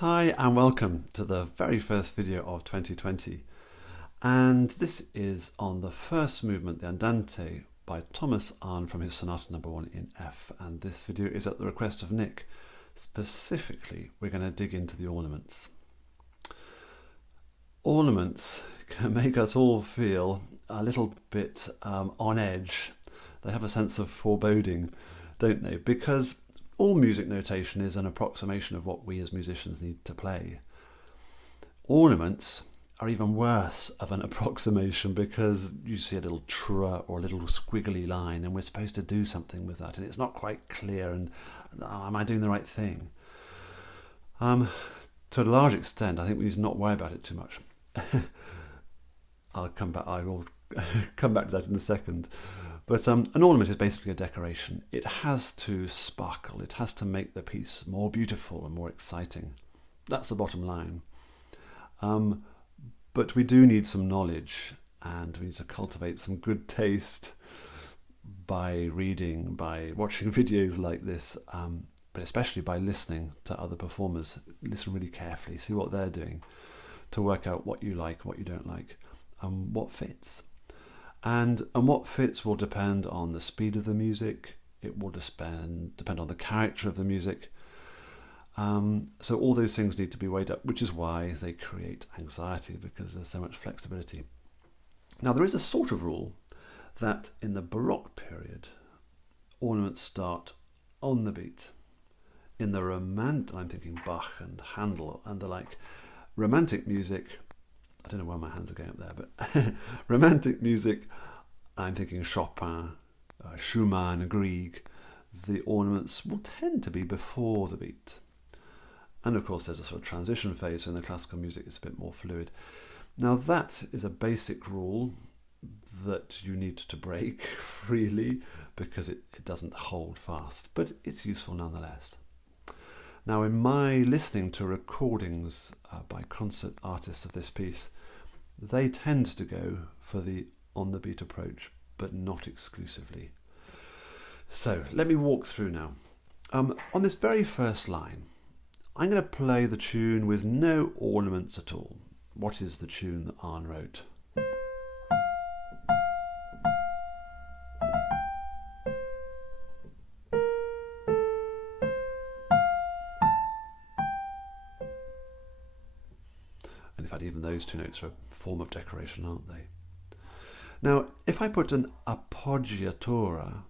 Hi and welcome to the very first video of 2020, and this is on the first movement, the Andante, by Thomas Arne from his Sonata No. 1 in F, and this video is at the request of Nick. Specifically, we're going to dig into the ornaments. Ornaments can make us all feel a little bit on edge. They have a sense of foreboding, don't they? Because all music notation is an approximation of what we as musicians need to play. Ornaments are even worse of an approximation because you see a little tr or a little squiggly line and we're supposed to do something with that and it's not quite clear and am I doing the right thing? To a large extent, I think we need to not worry about it too much. I will come back to that in a second. But an ornament is basically a decoration. It has to sparkle. It has to make the piece more beautiful and more exciting. That's the bottom line. But we do need some knowledge, and we need to cultivate some good taste by reading, by watching videos like this, but especially by listening to other performers. Listen really carefully, see what they're doing to work out what you like, what you don't like, and what fits. And what fits will depend on the speed of the music. It will depend on the character of the music. So all those things need to be weighed up, which is why they create anxiety, because there's so much flexibility. Now, there is a sort of rule that in the Baroque period, ornaments start on the beat. In the I'm thinking Bach and Handel and the like, romantic music, I don't know why my hands are going up there, but romantic music, I'm thinking Chopin, Schumann, Grieg, the ornaments will tend to be before the beat. And of course there's a sort of transition phase, so in the classical music it's a bit more fluid. Now that is a basic rule that you need to break freely because it doesn't hold fast, but it's useful nonetheless. Now, in my listening to recordings by concert artists of this piece, they tend to go for the on-the-beat approach, but not exclusively. So, let me walk through now. On this very first line, I'm going to play the tune with no ornaments at all. What is the tune that Arne wrote? In fact, even those two notes are a form of decoration, aren't they? Now, if I put an appoggiatura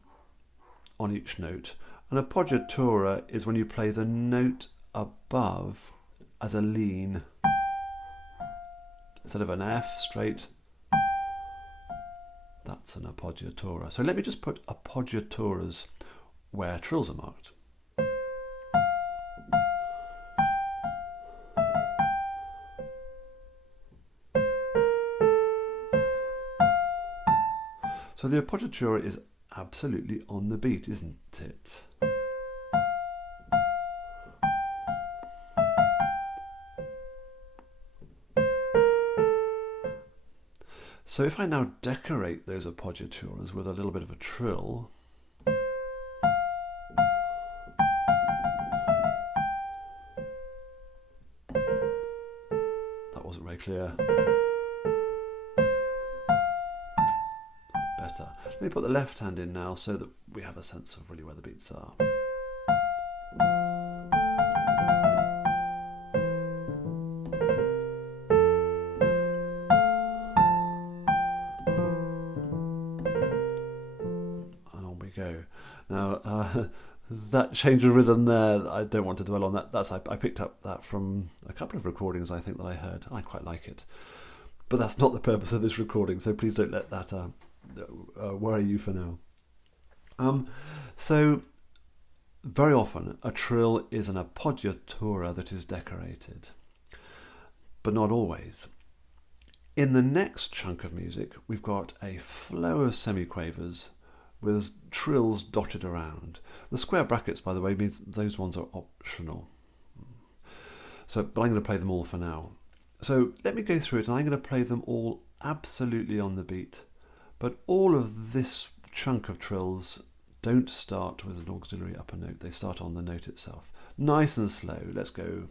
on each note, an appoggiatura is when you play the note above as a lean. Instead of an F straight, that's an appoggiatura. So let me just put appoggiaturas where trills are marked. So the appoggiatura is absolutely on the beat, isn't it? So if I now decorate those appoggiaturas with a little bit of a trill, that wasn't very clear. Better. Let me put the left hand in now so that we have a sense of really where the beats are. And on we go. Now, that change of rhythm there, I don't want to dwell on that. I picked up that from a couple of recordings, I think, that I heard. I quite like it. But that's not the purpose of this recording, so please don't let that worry you for now. So very often a trill is an appoggiatura that is decorated, but not always. In the next chunk of music, we've got a flow of semiquavers with trills dotted around. The square brackets, by the way, means those ones are optional. But I'm going to play them all for now. So let me go through it, and I'm going to play them all absolutely on the beat. But all of this chunk of trills don't start with an auxiliary upper note. They start on the note itself. Nice and slow. Let's go.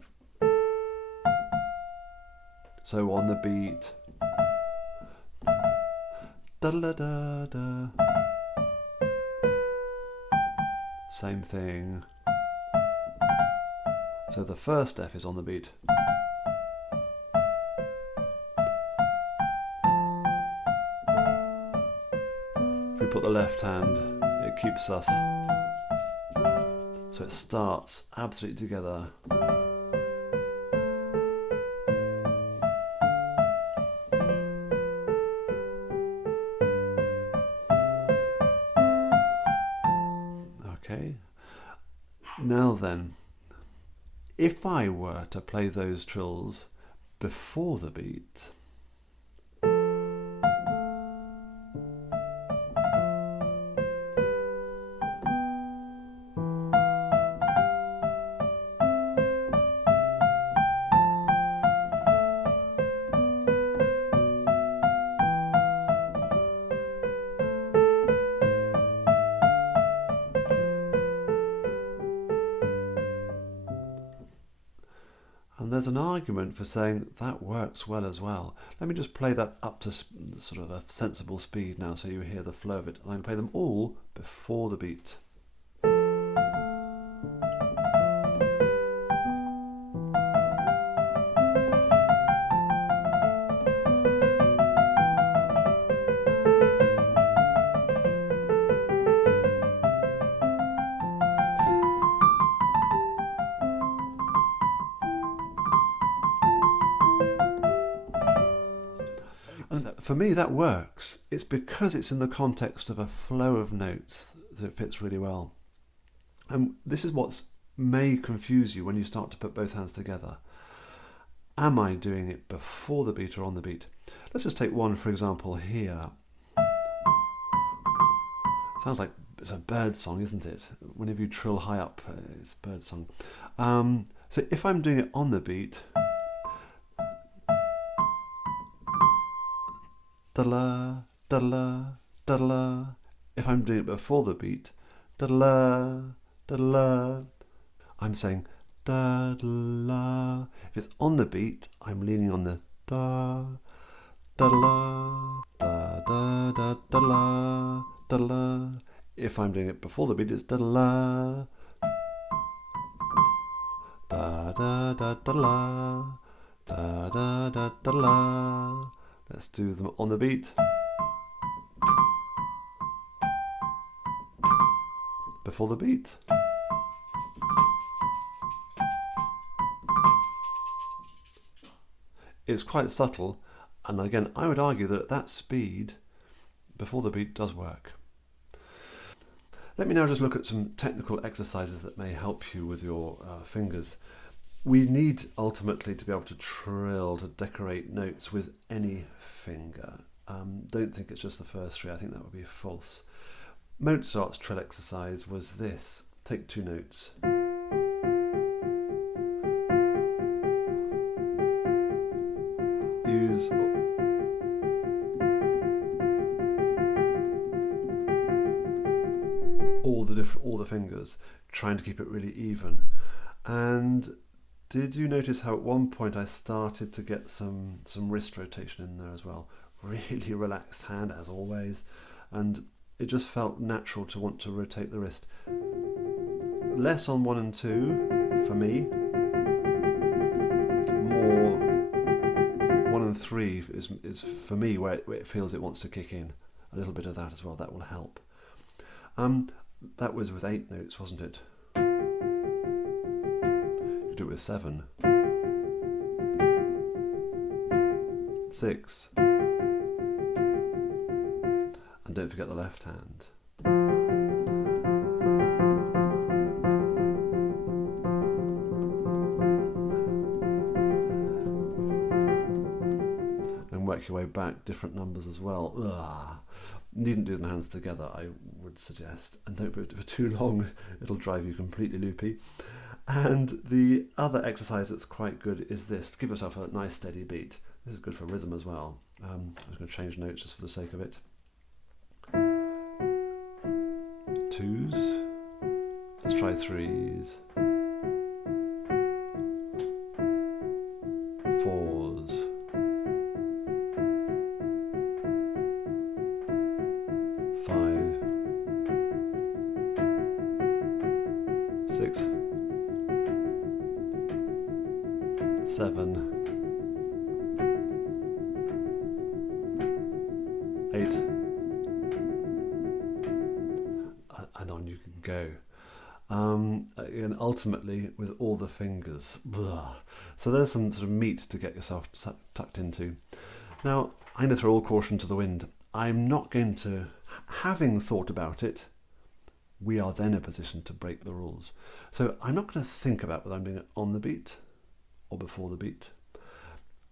So on the beat, da da da da. Same thing. So the first F is on the beat. If we put the left hand, it keeps us. So it starts absolutely together. Okay. Now then, if I were to play those trills before the beat, and there's an argument for saying that works well as well. Let me just play that up to sort of a sensible speed now so you hear the flow of it. And I'm going to play them all before the beat. For me, that works. It's because it's in the context of a flow of notes that it fits really well. And this is what may confuse you when you start to put both hands together. Am I doing it before the beat or on the beat? Let's just take one, for example, here. Sounds like it's a bird song, isn't it? Whenever you trill high up, it's bird song. So if I'm doing it on the beat, da-la, da-la, da-la. If I'm doing it before the beat, da-la, da-la. I'm saying da-la. If it's on the beat, I'm leaning on the da, da-la, da, da, da-la, da-la. If I'm doing it before the beat, it's da-la, da, da, da, da-la, da, da, da, da-la. Let's do them on the beat. Before the beat. It's quite subtle, and again, I would argue that at that speed, before the beat does work. Let me now just look at some technical exercises that may help you with your fingers. We need ultimately to be able to trill, to decorate notes with any finger. Don't think it's just the first three, I think that would be false. Mozart's trill exercise was this. Take two notes. Use all the fingers, trying to keep it really even. And did you notice how at one point I started to get some wrist rotation in there as well? Really relaxed hand as always, and it just felt natural to want to rotate the wrist. Less on 1 and 2 for me. More 1 and 3 is for me where it feels it wants to kick in. A little bit of that as well, that will help. That was with 8 notes, wasn't it? You do it with 7. 6. And don't forget the left hand. And work your way back, different numbers as well. Needn't do the hands together, I would suggest. And don't do it for too long, it'll drive you completely loopy. And the other exercise that's quite good is this. Give yourself a nice steady beat. This is good for rhythm as well. I'm just going to change notes just for the sake of it. 2s. Let's try 3s. 4s. 7, 8, and on you can go. And ultimately with all the fingers. Blah. So there's some sort of meat to get yourself tucked into. Now, I'm going to throw all caution to the wind. I'm not going to, having thought about it, we are then in a position to break the rules. So I'm not going to think about whether I'm doing it on the beat or before the beat.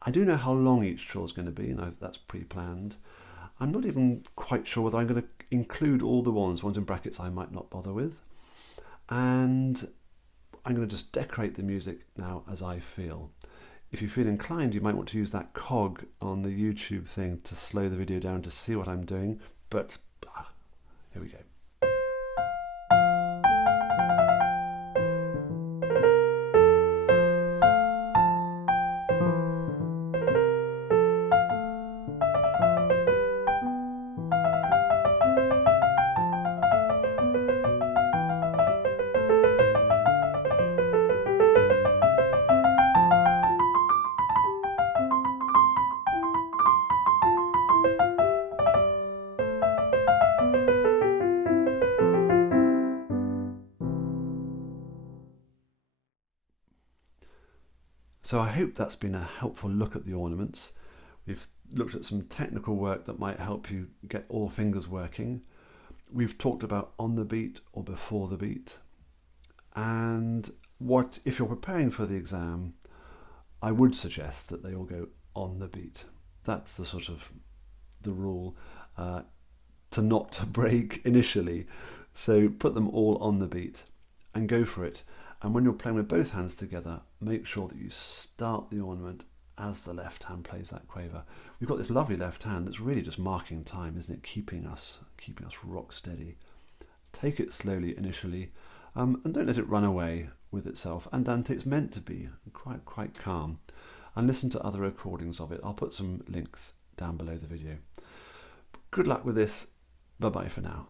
I do know how long each trill is going to be, and that's pre-planned. I'm not even quite sure whether I'm going to include all the ones in brackets I might not bother with. And I'm going to just decorate the music now as I feel. If you feel inclined, you might want to use that cog on the YouTube thing to slow the video down to see what I'm doing, but here we go. So I hope that's been a helpful look at the ornaments. We've looked at some technical work that might help you get all fingers working. We've talked about on the beat or before the beat. And what, if you're preparing for the exam, I would suggest that they all go on the beat. That's the sort of the rule to not break initially. So put them all on the beat and go for it. And when you're playing with both hands together, make sure that you start the ornament as the left hand plays that quaver. We've got this lovely left hand that's really just marking time, isn't it? Keeping us rock steady. Take it slowly initially, and don't let it run away with itself. Andante, it's meant to be quite calm. And listen to other recordings of it. I'll put some links down below the video. Good luck with this. Bye-bye for now.